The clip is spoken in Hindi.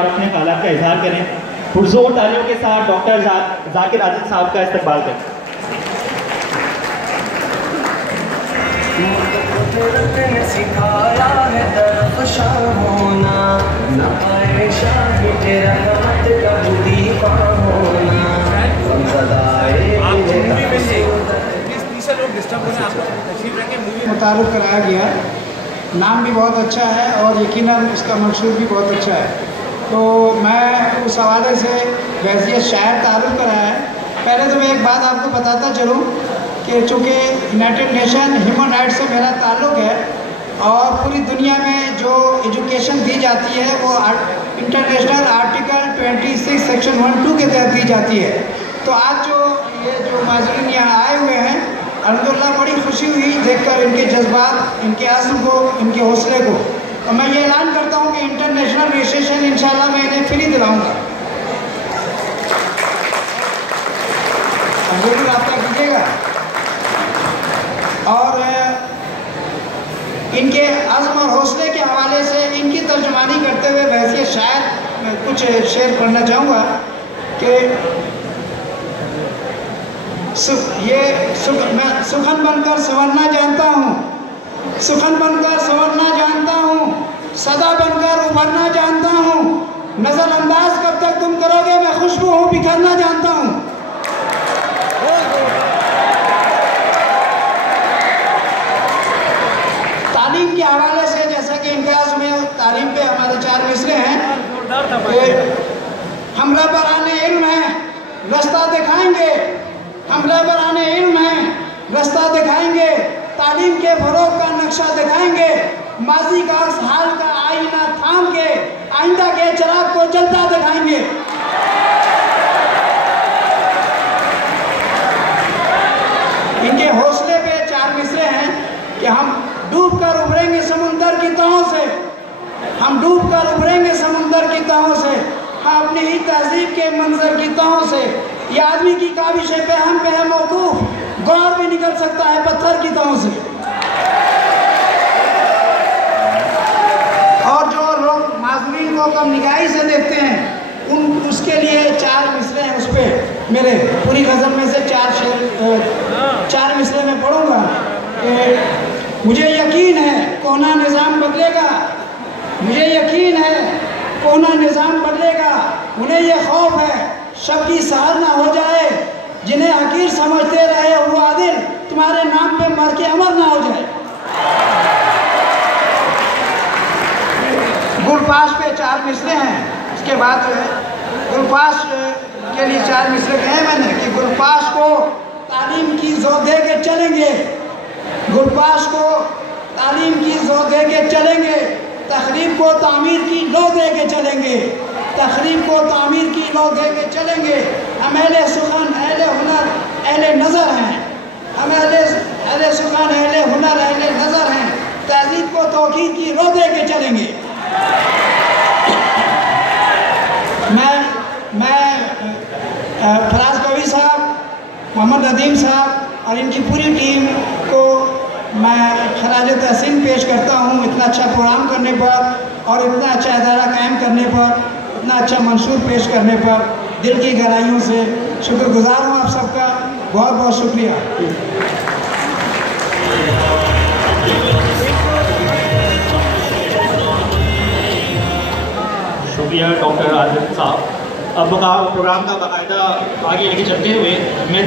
अपने हालात का इजहार करें। पुरजोर तालियों के साथ डॉक्टर जाकिर आदिल साहब का इस्तकबाल करें। मुतारुफ कराया गया, नाम भी बहुत अच्छा है और यकीनन इसका मंशूर भी बहुत अच्छा है। तो मैं उस हवाले से वैसे शायद तारुफ कराया है। पहले तो मैं एक बात आपको बताता चलूँ कि चूँकि यूनाइटेड नेशन ह्यूमन राइट्स से मेरा ताल्लुक़ है और पूरी दुनिया में जो एजुकेशन दी जाती है वो इंटरनेशनल आर्टिकल 26 सेक्शन 1(2) के तहत दी जाती है। तो आज जो माज़रीन यहाँ आए हुए हैं, अल्हम्दुलिल्लाह बड़ी खुशी हुई देखकर इनके जज्बात, इनके आज़्म को, इनके हौसले को। तो मैं ये ऐलान करता हूँ कि इंटरनेशनल रजिस्ट्रेशन इंशाल्लाह मैं इन्हें फ्री दिलाऊँगा। ज़रूर रब्ता कीजिएगा और इनके अज़्म और हौसले के हवाले से इनकी तर्जुमानी करते हुए वैसे शायद मैं कुछ शेयर करना चाहूँगा कि मैं सुखन बनकर संवरना जानता हूँ, सुखन बनकर संवरना जानता हूँ, सदा बनकर उभरना जानता हूँ, नज़रअंदाज कब तक तुम करोगे मैं खुशबू हूँ बिखरना जानता हूँ। तालीम के हवाले से जैसा कि इम्तियाज़ में तालीम पे हमारे 4 मिसरे हैं कि हम रहबराने इल्म हैं रास्ता दिखाएंगे, हम रहबराने इल्म हैं रास्ता दिखाएंगे, तालीम के फ़रोग़ का नक्शा दिखाएंगे, माजी का हाल का आईना थाम के आइंदा के चिराग को जलता दिखाएंगे। इनके हौसले पे 4 मिसरे हैं कि हम डूब कर उभरेंगे समुंदर की तहों से, हम डूब कर उभरेंगे समुंदर की तहों से, हम अपनी ही तहजीब के मंजर की तहों से। ये आदमी की काबिशें पे हम पे है मौकूफ, गौर भी निकल सकता है पत्थर की तहों से। और जो लोग माज़रीन को कम निगाही से देखते हैं उसके लिए 4 मिसरे हैं। उस पर मेरे पूरी गज़ल में से 4 मिसरे में पढ़ूंगा कि मुझे यकीन है कोना निज़ाम बदलेगा, मुझे यकीन है कोना निज़ाम बदलेगा, उन्हें यह खौफ है शब की सहर ना हो जाए, जिन्हें हकीर समझते रहे वो आदिल तुम्हारे नाम पे मर के अमर ना हो जाए। गुलपाश पे 4 मिसरे हैं। इसके बाद जो है गुलपाश के लिए 4 मिसरे कहे मैंने कि गुलपाश को तालीम की ज़ो दे के चलेंगे, गुलपाश को तालीम की ज़ो दे के चलेंगे, तखरीब को तामीर की लो दे के चलेंगे, तखरीब को तामीर की लो दे के चलेंगे। हम अहले सुखन, अहले हुनर, अहले नज़र हैं, हम अहले सुखन, अहले हुनर, अहले नज़र हैं, तहजीब को तौकीद की लो दे के चलेंगे। मैं फराज कवी साहब, मोहम्मद नदीम साहब और इनकी पूरी टीम को मैं खराज तहसीन पेश करता हूँ इतना अच्छा प्रोग्राम करने पर और इतना अच्छा इदारा कायम करने पर, इतना अच्छा मंशूर पेश करने पर दिल की गहराइयों से शुक्रगुजार हूँ आप सबका। बहुत बहुत शुक्रिया। शुक्रिया डॉक्टर आदिल साहब। अब प्रोग्राम का बाकायदा आगे लेके चलते हुए मैं